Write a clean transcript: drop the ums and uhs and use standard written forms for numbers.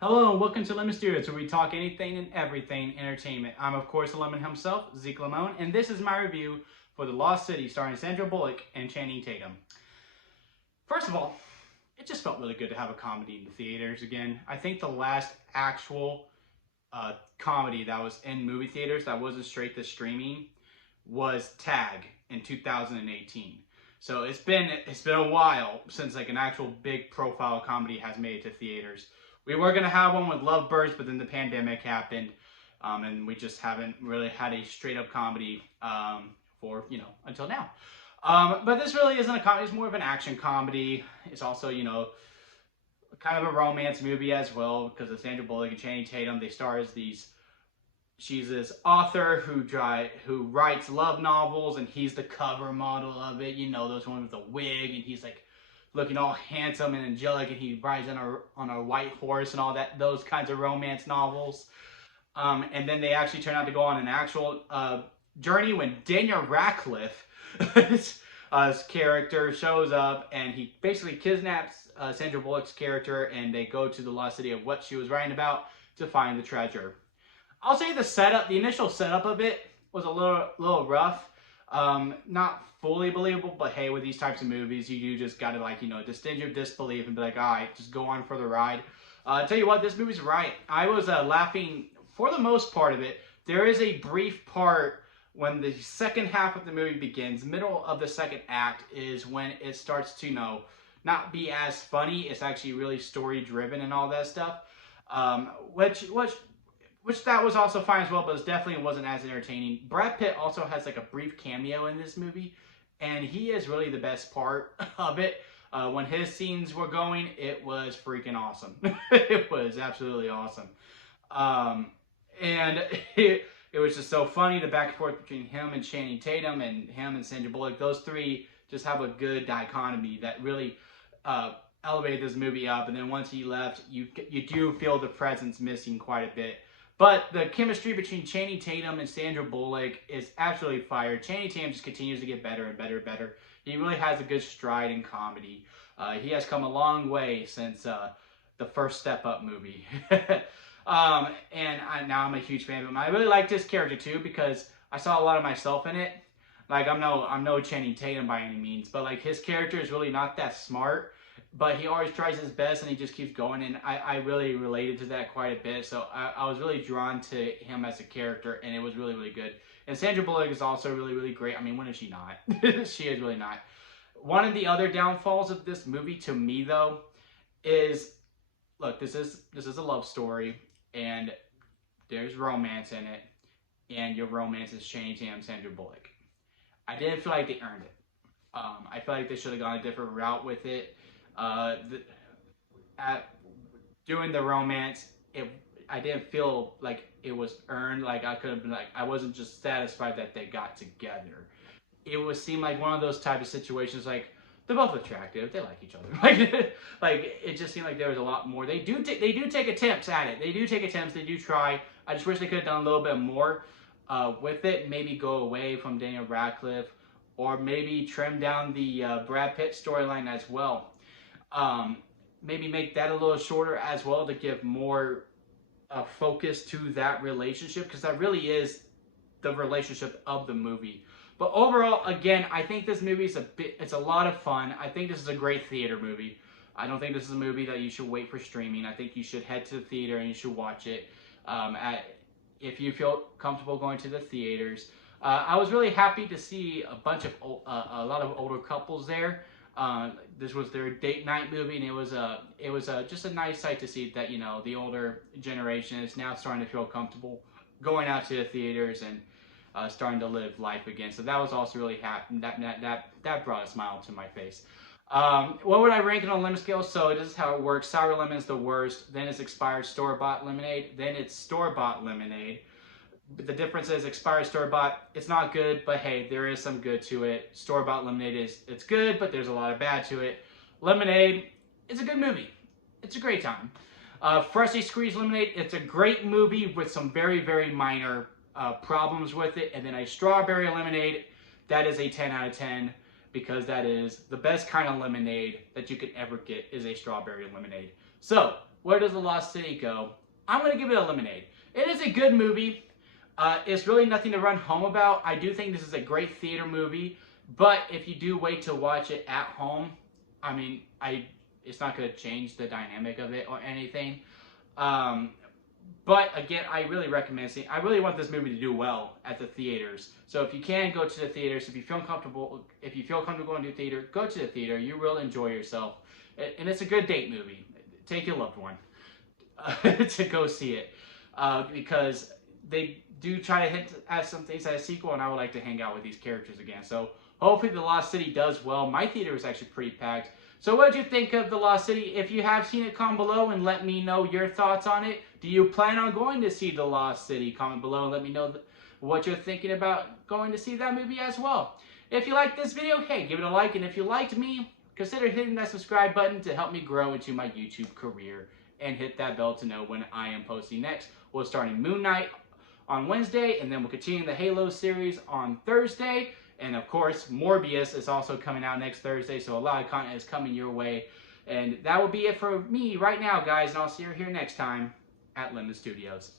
Hello and welcome to Lemon Studios, where we talk anything and everything entertainment. I'm of course the Lemon himself, Zeke Lamone, and this is my review for The Lost City, starring Sandra Bullock and Channing Tatum. First of all, it just felt really good to have a comedy in the theaters again. I think the last actual comedy that was in movie theaters that wasn't straight to streaming was Tag in 2018. So it's been a while since like an actual big profile comedy has made it to theaters. We were gonna have one with Lovebirds, but then the pandemic happened, and we just haven't really had a straight up comedy for until now. But this really isn't a comedy; it's more of an action comedy. It's also kind of a romance movie as well because of Sandra Bullock and Channing Tatum. They star as these. She's this author who writes love novels, and he's the cover model of it. You know, those ones with the wig, and he's like looking all handsome and angelic, and he rides on a white horse and all that. Those kinds of romance novels. And then they actually turn out to go on an actual journey when Daniel Radcliffe, his character, shows up, and he basically kidnaps Sandra Bullock's character, and they go to the lost city of what she was writing about to find the treasure. I'll say the initial setup of it was a little rough. Not fully believable, but hey, with these types of movies, you just gotta distinct your disbelief and be like, all right, just go on for the ride. Tell you what, this movie's right. I was laughing for the most part of it. There is a brief part when the second half of the movie begins. Middle of the second act is when it starts to not be as funny. It's actually really story driven and all that stuff. Which that was also fine as well, but it definitely wasn't as entertaining. Brad Pitt also has like a brief cameo in this movie, and he is really the best part of it. When his scenes were going, it was freaking awesome. It was absolutely awesome. And it was just so funny, the back and forth between him and Channing Tatum and him and Sandra Bullock. Those three just have a good dichotomy that really elevated this movie up. And then once he left, you do feel the presence missing quite a bit. But the chemistry between Channing Tatum and Sandra Bullock is absolutely fire. Channing Tatum just continues to get better and better and better. He really has a good stride in comedy. He has come a long way since the first Step Up movie. Now I'm a huge fan of him. I really liked his character too because I saw a lot of myself in it. Like I'm no Channing Tatum by any means, but like his character is really not that smart. But he always tries his best and he just keeps going, and I really related to that quite a bit. So I was really drawn to him as a character, and it was really, really good. And Sandra Bullock is also really, really great. I mean, when is she not? She is really not. One of the other downfalls of this movie to me, though, is, look, this is a love story, and there's romance in it, and your romance is Channing Tatum and Sandra Bullock. I didn't feel like they earned it. I feel like they should have gone a different route with it. Doing the romance, I didn't feel like it was earned. Like I could have been like, I wasn't just satisfied that they got together. It seemed like one of those type of situations. Like they're both attractive, they like each other. Like it just seemed like there was a lot more. They do take attempts at it. They do take attempts. They do try. I just wish they could have done a little bit more with it. Maybe go away from Daniel Radcliffe, or maybe trim down the Brad Pitt storyline as well. Maybe make that a little shorter as well to give more focus to that relationship, because that really is the relationship of the movie. But overall, again, I think this movie is it's a lot of fun. I think this is a great theater movie. I don't think this is a movie that you should wait for streaming. I think you should head to the theater and you should watch it if you feel comfortable going to the theaters. I was really happy to see a lot of older couples there. This was their date night movie, and it was just a nice sight to see that the older generation is now starting to feel comfortable going out to the theaters and starting to live life again. So that was also really happy. That brought a smile to my face. What would I rank it on lemon scale? So this is how it works. Sour lemon is the worst. Then it's expired store-bought lemonade. Then it's store-bought lemonade. But the difference is expired store-bought, it's not good, but hey, there is some good to it. Store-bought lemonade it's good, but there's a lot of bad to it. Lemonade, it's a good movie. It's a great time. Freshly squeezed lemonade, it's a great movie with some very, very minor problems with it. And then a strawberry lemonade, that is a 10 out of 10 because that is the best kind of lemonade that you could ever get is a strawberry lemonade. So, where does The Lost City go? I'm going to give it a lemonade. It is a good movie. It's really nothing to run home about. I do think this is a great theater movie, but if you do wait to watch it at home, I mean, it's not going to change the dynamic of it or anything. But again, I really recommend seeing. I really want this movie to do well at the theaters. So if you can go to the theaters, if you feel comfortable going to the theater, go to the theater. You will enjoy yourself, and it's a good date movie. Take your loved one to go see it, because they do try to hint at some things at a sequel, and I would like to hang out with these characters again. So hopefully The Lost City does well. My theater was actually pretty packed. So what did you think of The Lost City? If you have seen it, comment below and let me know your thoughts on it. Do you plan on going to see The Lost City? Comment below and let me know what you're thinking about going to see that movie as well. If you liked this video, hey, give it a like. And if you liked me, consider hitting that subscribe button to help me grow into my YouTube career. And hit that bell to know when I am posting next. We're starting Moon Knight on Wednesday, and then we'll continue the Halo series on Thursday. And of course, Morbius is also coming out next Thursday, so a lot of content is coming your way. And that will be it for me right now, guys, and I'll see you here next time at Lemon Studios.